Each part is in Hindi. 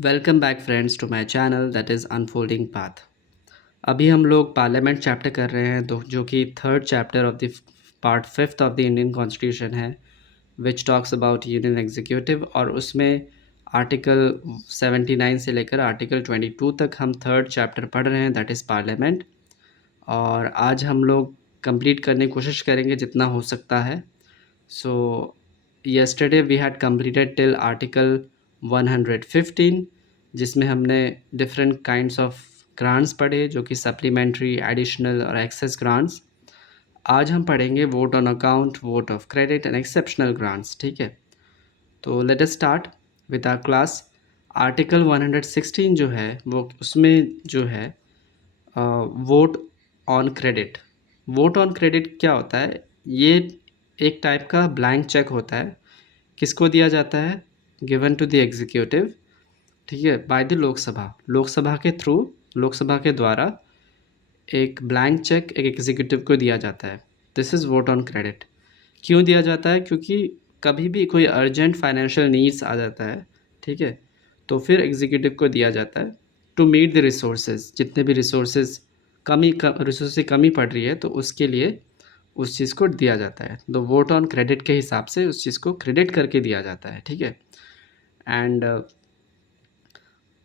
Welcome back friends to my channel that is unfolding path. अभी हम लोग पार्लियामेंट चैप्टर कर रहे हैं तो जो कि third chapter of the part fifth of the Indian constitution है which talks about union executive, और उसमें आर्टिकल 79 से लेकर आर्टिकल 22 तक हम थर्ड चैप्टर पढ़ रहे हैं, दैट इज़ पार्लियामेंट। और आज हम लोग कंप्लीट करने की कोशिश करेंगे जितना हो सकता है। So yesterday we had completed till article 115, जिसमें हमने different kinds of grants पढ़े जो कि supplementary, additional और excess grants। आज हम पढ़ेंगे vote on account, vote of credit and exceptional grants। ठीक है, तो let us start with our class। Article 116 जो है वो उसमें जो है vote on credit. Vote on credit क्या होता है? ये एक टाइप का ब्लैंक चेक होता है। किसको दिया जाता है? गिवन टू द एग्जीक्यूटिव, ठीक है, बाय द लोकसभा। लोकसभा के थ्रू, लोकसभा के द्वारा एक ब्लैंक चेक एक एग्जीक्यूटिव को दिया जाता है। This is vote on credit. क्यों दिया जाता है? क्योंकि कभी भी कोई अर्जेंट फाइनेंशियल नीड्स आ जाता है, ठीक है, तो फिर एग्जीक्यूटिव को दिया जाता है टू मीट द रिसोर्सेज। जितने भी रिसोर्सेज रिसोर्स की कमी पड़ रही है तो उसके लिए उस चीज़ को दिया जाता है। तो वोट ऑन क्रेडिट के हिसाब से उस चीज़ को क्रेडिट करके दिया जाता है, ठीक है। एंड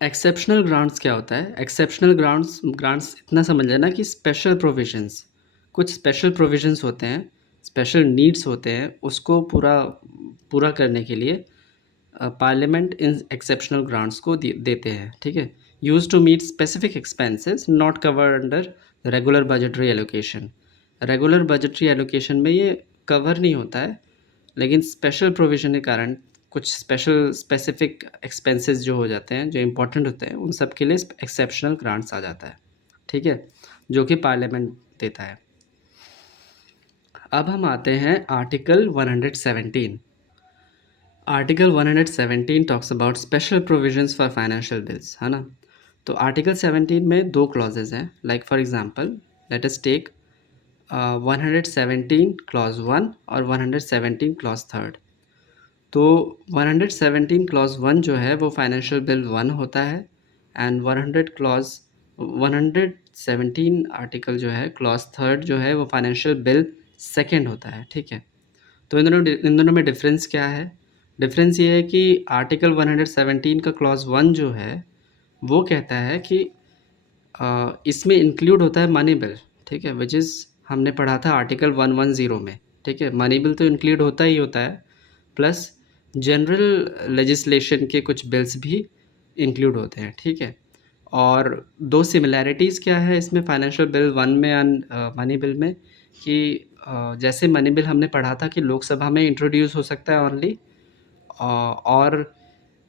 एक्सेप्शनल ग्रांट्स क्या होता है? एक्सेप्शनल ग्रांट्स ग्रांट्स इतना समझ लेना कि स्पेशल प्रोविजंस, कुछ स्पेशल प्रोविजंस होते हैं, स्पेशल नीड्स होते हैं, उसको पूरा पूरा करने के लिए पार्लियामेंट इन एक्सेप्शनल ग्रांट्स को देते हैं, ठीक है। Use to meet specific expenses not covered under regular budgetary allocation. Regular budgetary allocation में ये कवर नहीं होता है, लेकिन स्पेशल प्रोविजन के कारण कुछ स्पेशल स्पेसिफिक एक्सपेंसेस जो हो जाते हैं, जो इम्पोर्टेंट होते हैं, उन सब के लिए एक्सेप्शनल ग्रांट्स आ जाता है, ठीक है, जो कि पार्लियामेंट देता है। अब हम आते हैं article 117। Article 117 talks about special provisions for financial bills, है ना। तो आर्टिकल 17 में दो क्लॉजेज हैं। Like for example let us take 117 clause 1 और 117 क्लॉज थर्ड। तो 117 क्लॉज 1 जो है वो फाइनेंशियल बिल 1 होता है, एंड 117 आर्टिकल जो है क्लॉज थर्ड जो है वो फाइनेंशियल बिल सेकेंड होता है, ठीक है। तो इन दोनों में डिफरेंस क्या है? डिफरेंस ये है कि आर्टिकल 117 का क्लॉज 1 जो है वो कहता है कि इसमें इंक्लूड होता है मनी बिल, ठीक है, विच इज़ हमने पढ़ा था आर्टिकल 110 में, ठीक है। मनी बिल तो इंक्लूड होता ही होता है, प्लस जनरल लेजिस्लेशन के कुछ बिल्स भी इंक्लूड होते हैं, ठीक है। और दो सिमिलैरिटीज़ क्या है इसमें फाइनेंशियल बिल 1 में एंड मनी बिल में, कि जैसे मनी बिल हमने पढ़ा था कि लोकसभा में इंट्रोड्यूस हो सकता है ओनली, और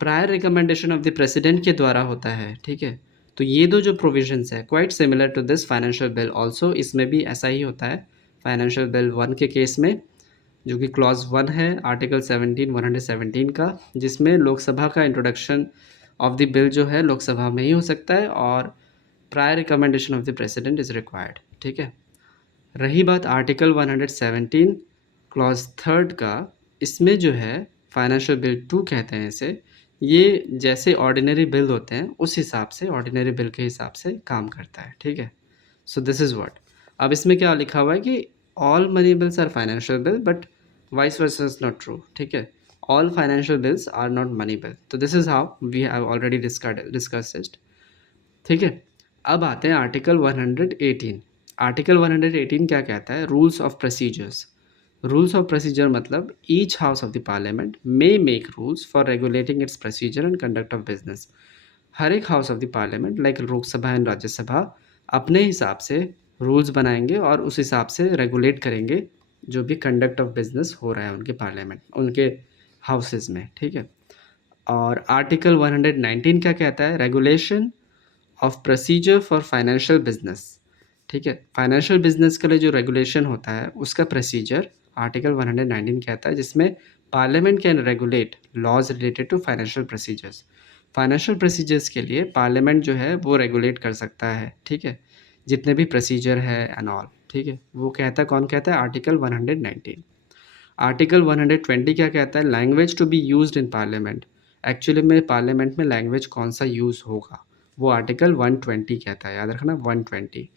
prior recommendation of the president के द्वारा होता है, ठीक है। तो ये दो जो प्रोविजंस है quite similar to this financial bill also, इसमें भी ऐसा ही होता है फाइनेंशियल बिल 1 के केस में, जो कि क्लॉज 1 है आर्टिकल 117 का, जिसमें लोकसभा का इंट्रोडक्शन ऑफ द बिल जो है लोकसभा में ही हो सकता है और prior recommendation of the president is required, ठीक है। रही बात आर्टिकल 117 क्लॉज थर्ड का, इसमें जो है फाइनेंशियल बिल 2 कहते हैं इसे। ये जैसे ऑर्डिनरी बिल होते हैं उस हिसाब से, ऑर्डिनरी बिल के हिसाब से काम करता है, ठीक है। So this is what. अब इसमें क्या लिखा हुआ है कि all money bills are financial bill but vice versa is not true, ठीक है। All financial bills are not money bill. तो this is how we have already discussed, ठीक है। अब आते हैं आर्टिकल 118। आर्टिकल 118 क्या कहता है? Rules of procedures. Rules of procedure मतलब each house of the parliament may make rules for regulating its procedure and conduct of business. हर एक house of the parliament like Lok Sabha and Rajya Sabha अपने हिसाब से रूल्स बनाएंगे और उस हिसाब से रेगुलेट करेंगे जो भी कंडक्ट ऑफ बिजनेस हो रहा है उनके पार्लियामेंट, उनके हाउसेज में, ठीक है। और आर्टिकल 119 क्या कहता है? Regulation of procedure for financial business, ठीक है। फाइनेंशियल बिजनेस के लिए जो रेगुलेशन होता है उसका प्रोसीजर आर्टिकल 119 कहता है, जिसमें parliament can regulate laws related to financial procedures. Financial procedures के लिए पार्लियामेंट जो है वो रेगुलेट कर सकता है, ठीक है, जितने भी प्रोसीजर है एंड ऑल, ठीक है। वो कहता है, कौन कहता है? आर्टिकल 119। आर्टिकल 120 क्या कहता है? Language to be used in parliament actually में पार्लियामेंट में लैंग्वेज कौन सा यूज़ होगा, वो आर्टिकल 120 कहता है, याद रखना 120।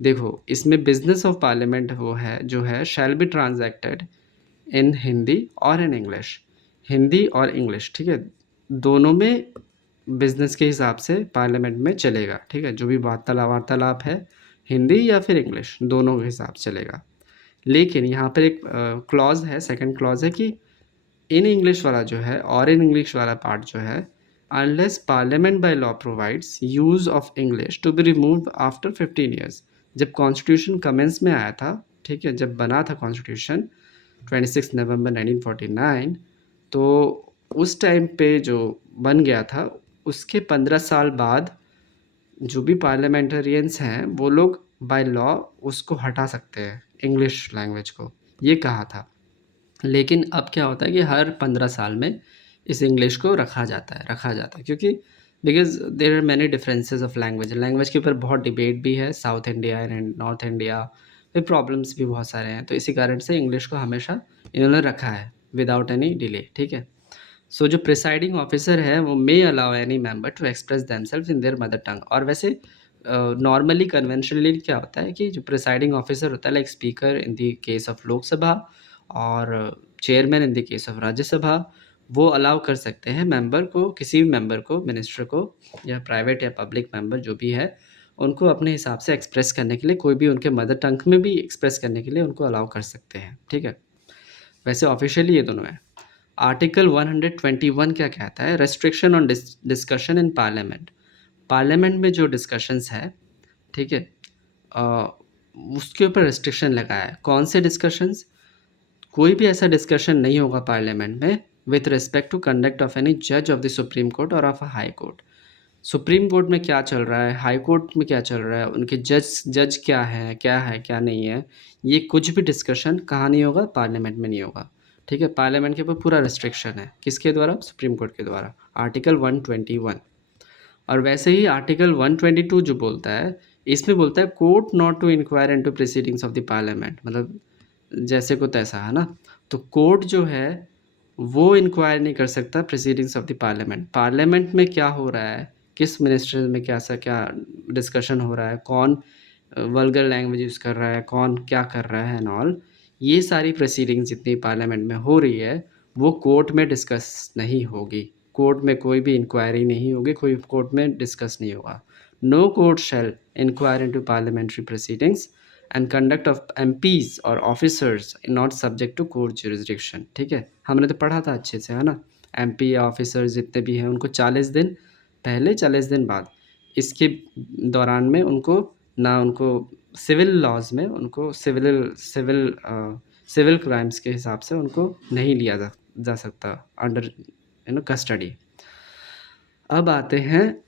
देखो इसमें बिजनेस ऑफ पार्लियामेंट वो है जो है शैल बी ट्रांजैक्टेड इन हिंदी और इन इंग्लिश, हिंदी और इंग्लिश, ठीक है, दोनों में बिजनेस के हिसाब से पार्लियामेंट में चलेगा, ठीक है, जो भी वार्तालाप है हिंदी या फिर इंग्लिश दोनों के हिसाब से चलेगा। लेकिन यहाँ पर एक क्लॉज है, सेकंड क्लॉज है कि इन इंग्लिश वाला जो है और इन इंग्लिश वाला पार्ट जो है, unless parliament by law provides use of English to be remove after 15 years. जब कॉन्स्टिट्यूशन कमेंस में आया था, ठीक है, जब बना था कॉन्स्टिट्यूशन 26 नवंबर 1949, तो उस टाइम पे जो बन गया था उसके 15 साल बाद जो भी पार्लियामेंटेरियंस हैं वो लोग बाय लॉ उसको हटा सकते हैं, इंग्लिश लैंग्वेज को, ये कहा था। लेकिन अब क्या होता है कि हर 15 साल में इस इंग्लिश को रखा जाता है क्योंकि because there are many differences of language के ऊपर बहुत डिबेट भी है, south India and north India में प्रॉब्लम्स भी बहुत सारे हैं, तो इसी कारण से इंग्लिश को हमेशा इन्होंने रखा है विदाउट एनी डिले, ठीक है। सो जो प्रिसाइडिंग ऑफिसर है वो may allow any member to express themselves in their mother tongue. और वैसे नॉर्मली कन्वेंशनली क्या होता है कि जो प्रिसाइडिंग ऑफिसर होता है like speaker in the case of Lok Sabha और chairman in the case of Rajya Sabha, वो अलाउ कर सकते हैं मेंबर को, किसी भी मेंबर को, मिनिस्टर को या प्राइवेट या पब्लिक मेंबर जो भी है, उनको अपने हिसाब से एक्सप्रेस करने के लिए, कोई भी उनके मदर टंग में भी एक्सप्रेस करने के लिए उनको अलाउ कर सकते हैं, ठीक है। वैसे ऑफिशियली ये दोनों है। आर्टिकल 121 क्या कहता है? Restriction on discussion in parliament. Parliament में जो डिस्कशंस है, ठीक है, उसके ऊपर रिस्ट्रिक्शन लगा है। कौन से डिस्कशंस? कोई भी ऐसा डिस्कशन नहीं होगा पार्लियामेंट में with respect to conduct of any जज ऑफ द सुप्रीम कोर्ट और of a high court. Supreme court में क्या चल रहा है, हाई कोर्ट में क्या चल रहा है, उनके जज क्या है क्या नहीं है, ये कुछ भी डिस्कशन कहाँ नहीं होगा? पार्लियामेंट में नहीं होगा, ठीक है। पार्लियामेंट के ऊपर पूरा रिस्ट्रिक्शन है, किसके द्वारा? सुप्रीम कोर्ट के द्वारा, आर्टिकल 121। और वैसे ही आर्टिकल 122 जो बोलता है, इसमें बोलता है court not to inquire into proceedings of the parliament, मतलब जैसे को तैसा, है ना। तो कोर्ट जो है वो इंक्वायर नहीं कर सकता proceedings of the parliament. Parliament में क्या हो रहा है, किस मिनिस्ट्री में क्या डिस्कशन हो रहा है, कौन वल्गर लैंग्वेज यूज़ कर रहा है, कौन क्या कर रहा है एंड ऑल, ये सारी प्रोसीडिंग्स जितनी पार्लियामेंट में हो रही है वो कोर्ट में डिस्कस नहीं होगी। कोर्ट में कोई भी इंक्वायरी नहीं होगी, कोई कोर्ट में डिस्कस नहीं होगा। No court shall inquire into parliamentary proceedings and conduct of MPs और officers not subject to court jurisdiction, ठीक है। हमने तो पढ़ा था अच्छे से, है ना। एमपी या ऑफिसर्स जितने भी हैं उनको 40 दिन पहले 40 दिन बाद, इसके दौरान में उनको ना, उनको सिविल लॉज में उनको सिविल क्राइम्स के हिसाब से उनको नहीं लिया जा सकता अंडर कस्टडी। अब आते हैं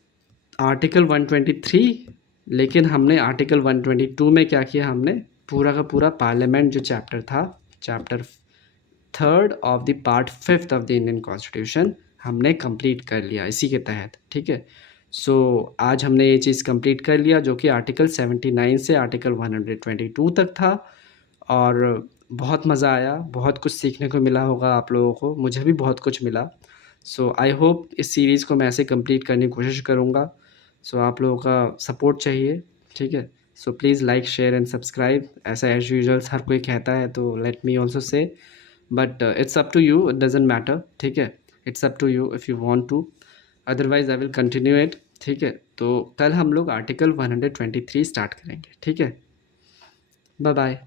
आर्टिकल 123। लेकिन हमने आर्टिकल 122 में क्या किया, हमने पूरा का पूरा पार्लियामेंट जो चैप्टर था, chapter 3 of the part 5 of the Indian constitution, हमने कंप्लीट कर लिया इसी के तहत, ठीक है। सो आज हमने ये चीज़ कंप्लीट कर लिया जो कि आर्टिकल 79 से आर्टिकल 122 तक था। और बहुत मज़ा आया, बहुत कुछ सीखने को मिला होगा आप लोगों को, मुझे भी बहुत कुछ मिला। सो आई होप इस सीरीज़ को मैं ऐसे कंप्लीट करने की कोशिश करूँगा। सो आप लोगों का सपोर्ट चाहिए, ठीक है। So please like share and subscribe, ऐसा एज यूजुअल हर कोई कहता है, तो let me also say, but it's up to you, it doesn't matter, ठीक है। It's up to you if you want to, otherwise I will continue it, ठीक है। तो कल हम लोग आर्टिकल 123 स्टार्ट करेंगे, ठीक है। Bye bye.